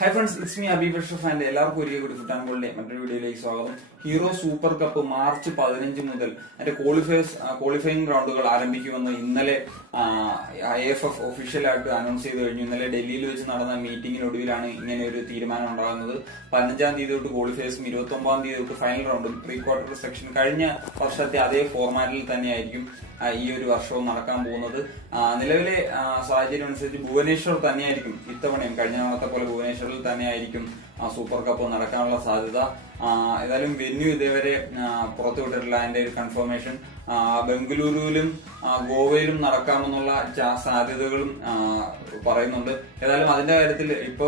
Hi friends, it's me Abi Bashaf and എല്ലാവർക്കും ഒരിക്കൽ കൂടി ഫുട്ബോളിന്റെ മറ്റൊരു വീഡിയോയിലേക്ക് സ്വാഗതം. ഹീറോ സൂപ്പർ കപ്പ് മാർച്ച് 15 മുതൽ അതിന്റെ ക്വാളിഫയിങ് റൗണ്ടുകൾ ആരംഭിക്കുമെന്ന് ഇന്നലെ AFF ഒഫീഷ്യലായിട്ട് അനൗൺസ് ചെയ്ത് കഴിഞ്ഞു. ഇന്നലെ ഡൽഹിയിൽ വെച്ച് നടന്ന മീറ്റിംഗിനൊടുവിലാണ് ഇങ്ങനെ ഒരു തീരുമാനം ഉണ്ടാകുന്നത്. 15-ാം തീയതി തൊട്ട് ക്വാളിഫയേഴ്സും 29-ാം തീയതി തൊട്ട് ഫൈനൽ റൗണ്ടും പ്രീ ക്വാർട്ടർ സെക്ഷൻ കഴിഞ്ഞ വർഷത്തെ അതേ ഫോർമാറ്റിൽ തന്നെയായിരിക്കും ഈ ഒരു വർഷവും നടക്കാൻ പോകുന്നത്. നിലവിലെ സാഹചര്യം അനുസരിച്ച് ഭുവനേശ്വർ തന്നെയായിരിക്കും ഇത്തവണയും കഴിഞ്ഞ തവണത്തെ പോലെ ഭുവനേശ്വറിൽ തന്നെയായിരിക്കും സൂപ്പർ കപ്പ് നടക്കാനുള്ള സാധ്യത. ഏതായാലും വെന്യൂ ഇതേവരെ പുറത്തുവിട്ടിട്ടില്ല. അതിന്റെ ഒരു കൺഫർമേഷൻ ബംഗളൂരുവിലും ഗോവയിലും നടക്കാമെന്നുള്ള സാധ്യതകളും പറയുന്നുണ്ട്. ഏതായാലും അതിന്റെ കാര്യത്തിൽ ഇപ്പോ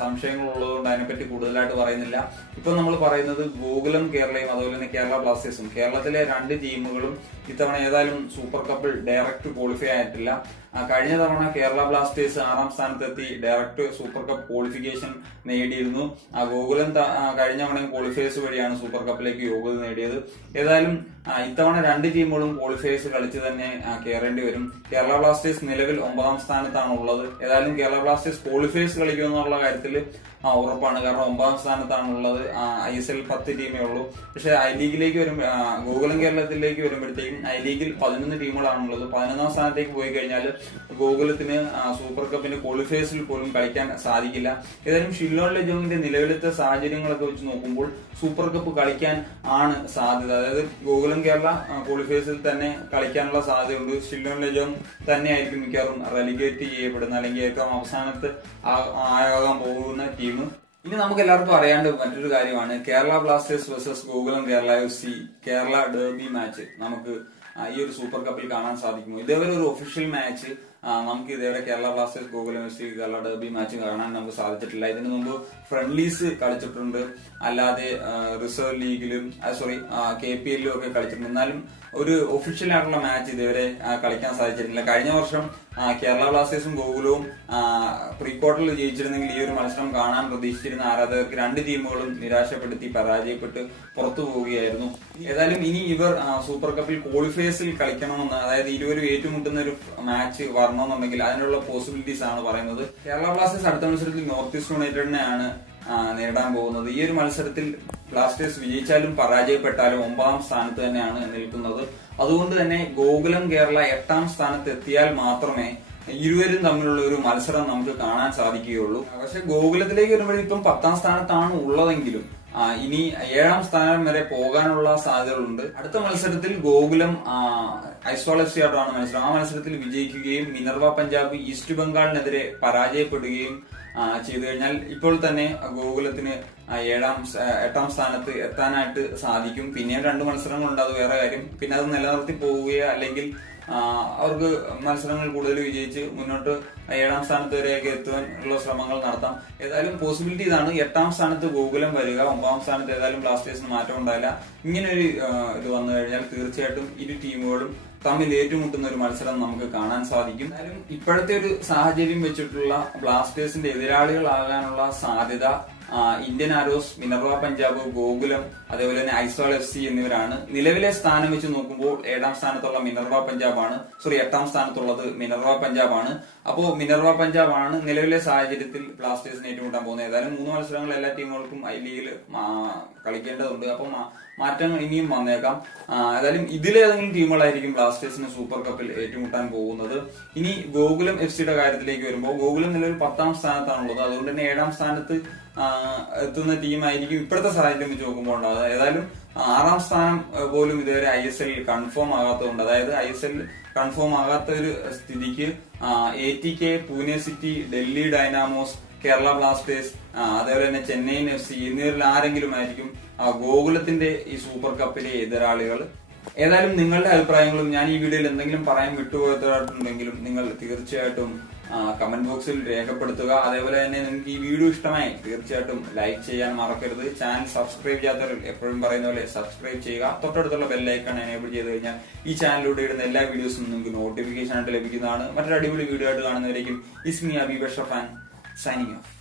സംശയങ്ങൾ ഉള്ളതുകൊണ്ട് അതിനെപ്പറ്റി കൂടുതലായിട്ട് പറയുന്നില്ല. ഇപ്പൊ നമ്മൾ പറയുന്നത് ഗോകുലം കേരളയും അതുപോലെ തന്നെ കേരള ബ്ലാസ്റ്റേഴ്സും. കേരളത്തിലെ രണ്ട് ടീമുകളും ഇത്തവണ ഏതായാലും സൂപ്പർ കപ്പിൽ ഡയറക്റ്റ് ക്വാളിഫൈ ആയിട്ടില്ല. കഴിഞ്ഞ തവണ കേരള ബ്ലാസ്റ്റേഴ്സ് 6-ാം സ്ഥാനത്തെത്തി ഡയറക്റ്റ് സൂപ്പർ കപ്പ് ക്വാളിഫിക്കേഷൻ നേടിയിരുന്നു. ഗോകുലം കഴിഞ്ഞ തവണയും ക്വാളിഫയേഴ്സ് വഴിയാണ് സൂപ്പർ കപ്പിലേക്ക് യോഗ്യത നേടിയത്. ഏതായാലും ഇത്തവണ രണ്ട് ടീമുകളും ക്വാളിഫയേഴ്സ് കളിച്ച് തന്നെ കയറേണ്ടി വരും. കേരള ബ്ലാസ്റ്റേഴ്സ് നിലവിൽ 9-ാം സ്ഥാനത്താണ് ഉള്ളത്. ഏതായാലും കേരള ബ്ലാസ്റ്റേഴ്സ് ക്വാളിഫയേഴ്സ് കളിക്കുമെന്നുള്ള കാര്യത്തിൽ ഉറപ്പാണ്. കാരണം 9-ാം സ്ഥാനത്താണ് ഉള്ളത്. ISL 10 ടീമേ ഉള്ളൂ. പക്ഷെ ഐ ലീഗിലേക്ക് ഗോകുലം കേരളത്തിലേക്ക് വരുമ്പോഴത്തേക്കും ഐ ലീഗിൽ 11 ടീമുകളാണുള്ളത്. 11-ാം സ്ഥാനത്തേക്ക് പോയി കഴിഞ്ഞാൽ ഗോകുലത്തിന് സൂപ്പർ കപ്പിന്റെ ക്വാളിഫയേഴ്സിൽ പോലും കളിക്കാൻ സാധിക്കില്ല. ഏതായാലും ഷില്ലോൺ ലെജോങ്ങിന്റെ നിലവിലത്തെ സാഹചര്യങ്ങളൊക്കെ വെച്ച് നോക്കുമ്പോൾ സൂപ്പർ കപ്പ് കളിക്കാൻ ആണ് സാധ്യത. അതായത് ഗോകുലം കേരള ക്വാളിഫയേഴ്സിൽ തന്നെ കളിക്കാനുള്ള സാധ്യതയുണ്ട്. ഷില്ലോൺ ലെജോങ് തന്നെയായിരിക്കും മിക്കവാറും റെലിഗേറ്റ് ചെയ്യപ്പെടുന്ന അല്ലെങ്കിൽ ഏറ്റവും അവസാനത്ത് ആകാൻ പോകുന്ന ടീം. ഇനി നമുക്ക് എല്ലാവർക്കും അറിയാണ്ട് മറ്റൊരു കാര്യമാണ് Kerala Blasters versus Gokulam Kerala FC Kerala derby match നമുക്ക് ഈ ഒരു സൂപ്പർ കപ്പിൽ കാണാൻ സാധിക്കുമോ? ഇതേവരെ ഒരു ഒഫീഷ്യൽ മാച്ച് നമുക്ക് ഇതേവരെ Kerala Blasters Gokulam FC Kerala derby match കാണാൻ നമുക്ക് സാധിച്ചിട്ടില്ല. ഇതിനു മുമ്പ് ഫ്രണ്ട്ലീസ് കളിച്ചിട്ടുണ്ട്, അല്ലാതെ റിസർവ് ലീഗിലും KPL ഒക്കെ കളിച്ചിട്ടുണ്ട്. എന്നാലും ഒരു ഒഫീഷ്യൽ ആയിട്ടുള്ള മാച്ച് ഇതുവരെ കളിക്കാൻ സാധിച്ചിട്ടില്ല. കഴിഞ്ഞ വർഷം കേരള ബ്ലാസ്റ്റേഴ്സും ഗോകുലവും പ്രീ ക്വാർട്ടറിൽ ജയിച്ചിരുന്നെങ്കിൽ ഈ ഒരു മത്സരം കാണാൻ പ്രതീക്ഷിച്ചിരുന്ന ആരാധകർക്ക് രണ്ട് ടീമുകളും നിരാശപ്പെടുത്തി പരാജയപ്പെട്ട് പുറത്തു പോവുകയായിരുന്നു. ഏതായാലും ഇനി ഇവർ സൂപ്പർ കപ്പിൽ ക്വാളിഫയേഴ്സിൽ കളിക്കണമെന്ന്, അതായത് ഇരുവരും ഏറ്റുമുട്ടുന്ന ഒരു മാച്ച് വരണമെന്നുണ്ടെങ്കിൽ അതിനുള്ള പോസിബിലിറ്റീസ് ആണ് പറയുന്നത്. കേരള ബ്ലാസ്റ്റേഴ്സ് അടുത്ത മത്സരത്തിൽ നോർത്ത് ഈസ്റ്റ് യുണൈറ്റഡിനെയാണ് നേരിടാൻ പോകുന്നത്. ഈ ഒരു മത്സരത്തിൽ ബ്ലാസ്റ്റേഴ്സ് വിജയിച്ചാലും പരാജയപ്പെട്ടാലും 9-ാം സ്ഥാനത്ത് തന്നെയാണ് നിൽക്കുന്നത്. അതുകൊണ്ട് തന്നെ ഗോകുലം കേരള 8-ാം സ്ഥാനത്ത് എത്തിയാൽ മാത്രമേ ഇരുവരും തമ്മിലുള്ള ഒരു മത്സരം നമുക്ക് കാണാൻ സാധിക്കുകയുള്ളൂ. പക്ഷെ ഗോകുലത്തിലേക്ക് വരുമ്പോഴും ഇപ്പം 10-ാം സ്ഥാനത്താണ് ഉള്ളതെങ്കിലും ഇനി 7-ാം സ്ഥാനം വരെ പോകാനുള്ള സാധ്യതകളുണ്ട്. അടുത്ത മത്സരത്തിൽ ഗോകുലം ഐസ്വാൾ FC ആയിട്ടാണ് മത്സരം. ആ മത്സരത്തിൽ വിജയിക്കുകയും മിനർവ പഞ്ചാബ് ഈസ്റ്റ് ബംഗാളിനെതിരെ പരാജയപ്പെടുകയും ചെയ്തു കഴിഞ്ഞാൽ ഇപ്പോൾ തന്നെ ഗോകുലത്തിന് 8-ാം സ്ഥാനത്ത് എത്താനായിട്ട് സാധിക്കും. പിന്നെയും 2 മത്സരങ്ങളുണ്ട്, അത് വേറെ കാര്യം. പിന്നെ അത് നിലനിർത്തി പോവുകയോ അല്ലെങ്കിൽ അവർക്ക് മത്സരങ്ങൾ കൂടുതൽ വിജയിച്ച് മുന്നോട്ട് 7-ാം സ്ഥാനത്ത് വരെയൊക്കെ എത്താനുള്ള ശ്രമങ്ങൾ നടത്താം. ഏതായാലും പോസിബിലിറ്റി ഇതാണ്. 8-ാം സ്ഥാനത്ത് ഗോകുലം വരിക, 9-ാം സ്ഥാനത്ത് ഏതായാലും ബ്ലാസ്റ്റേഴ്സിന് മാറ്റം ഉണ്ടായില്ല. ഇങ്ങനെ ഒരു ഇത് വന്നു കഴിഞ്ഞാൽ തീർച്ചയായിട്ടും ഇരു ടീമുകളും തമ്മിൽ ഏറ്റുമുട്ടുന്ന ഒരു മത്സരം നമുക്ക് കാണാൻ സാധിക്കും. എന്നാലും ഇപ്പോഴത്തെ ഒരു സാഹചര്യം വെച്ചിട്ടുള്ള ബ്ലാസ്റ്റേഴ്സിന്റെ എതിരാളികളാകാനുള്ള സാധ്യത Indian arrows, Minerva Punjab, Gokulam, അതേപോലെ തന്നെ ഐസ്വാൾ FC എന്നിവരാണ്. നിലവിലെ സ്ഥാനം വെച്ച് നോക്കുമ്പോൾ 7-ാം സ്ഥാനത്തുള്ള മിനർവ പഞ്ചാബാണ്, 8-ാം സ്ഥാനത്തുള്ളത് മിനർവ പഞ്ചാബാണ്. അപ്പോ മിനർവ പഞ്ചാബാണ് നിലവിലെ സാഹചര്യത്തിൽ ബ്ലാസ്റ്റേഴ്സിന് ഏറ്റുമുട്ടാൻ പോകുന്നത്. ഏതായാലും 3 മത്സരങ്ങൾ എല്ലാ ടീമുകൾക്കും ഐ ലീഗിൽ കളിക്കേണ്ടതുണ്ട്. അപ്പൊ മാറ്റങ്ങൾ ഇനിയും വന്നേക്കാം. ഏതായാലും ഇതിലേതെങ്കിലും ടീമുകളായിരിക്കും ബ്ലാസ്റ്റേഴ്സിന് സൂപ്പർ കപ്പിൽ ഏറ്റുമുട്ടാൻ പോകുന്നത്. ഇനി ഗോകുലം FCയുടെ കാര്യത്തിലേക്ക് വരുമ്പോൾ ഗോകുലം നിലവിൽ 10-ാം സ്ഥാനത്താണുള്ളത്. അതുകൊണ്ട് തന്നെ 7-ാം സ്ഥാനത്ത് എത്തുന്ന ടീമായിരിക്കും ഇപ്പോഴത്തെ സാഹചര്യം വെച്ച് നോക്കുമ്പോൾ ഉണ്ടാവുക. ഏതായാലും 6-ാം സ്ഥാനം പോലും ഇതുവരെ ISL കൺഫേം ആകാത്തതുകൊണ്ട്, അതായത് ISL കൺഫേം ആകാത്ത ഒരു സ്ഥിതിക്ക് ATK, Pune city, Delhi Dynamos, Kerala Blasters, അതേപോലെ തന്നെ ചെന്നൈയിൻ FC എന്നിവരിൽ ആരെങ്കിലും ആയിരിക്കും ഗോകുലത്തിന്റെ ഈ സൂപ്പർ കപ്പിലെ എതിരാളികൾ. ഏതായാലും നിങ്ങളുടെ അഭിപ്രായങ്ങളും ഞാൻ ഈ വീഡിയോയിൽ എന്തെങ്കിലും പറയാൻ വിട്ടുപോയിട്ടുണ്ടെങ്കിലും നിങ്ങൾ തീർച്ചയായിട്ടും കമന്റ് ബോക്സിൽ രേഖപ്പെടുത്തുക. അതേപോലെ തന്നെ നിങ്ങൾക്ക് ഈ വീഡിയോ ഇഷ്ടമായി തീർച്ചയായിട്ടും ലൈക്ക് ചെയ്യാൻ മറക്കരുത്. ചാനൽ സബ്സ്ക്രൈബ് ചെയ്യാത്തവർ എപ്പോഴും പറയുന്ന പോലെ സബ്സ്ക്രൈബ് ചെയ്യുക. തൊട്ടടുത്തുള്ള ബെല്ലൈക്കൺ എനേബിൾ ചെയ്ത് കഴിഞ്ഞാൽ ഈ ചാനലിലൂടെ ഇടുന്ന എല്ലാ വീഡിയോസും നിങ്ങൾക്ക് നോട്ടിഫിക്കേഷൻ ആയിട്ട് ലഭിക്കുന്നതാണ്. മറ്റൊരു അടിപൊളി വീഡിയോ ആയിട്ട് കാണുന്നവരേക്കും it's me Abi Bashaf and signing of.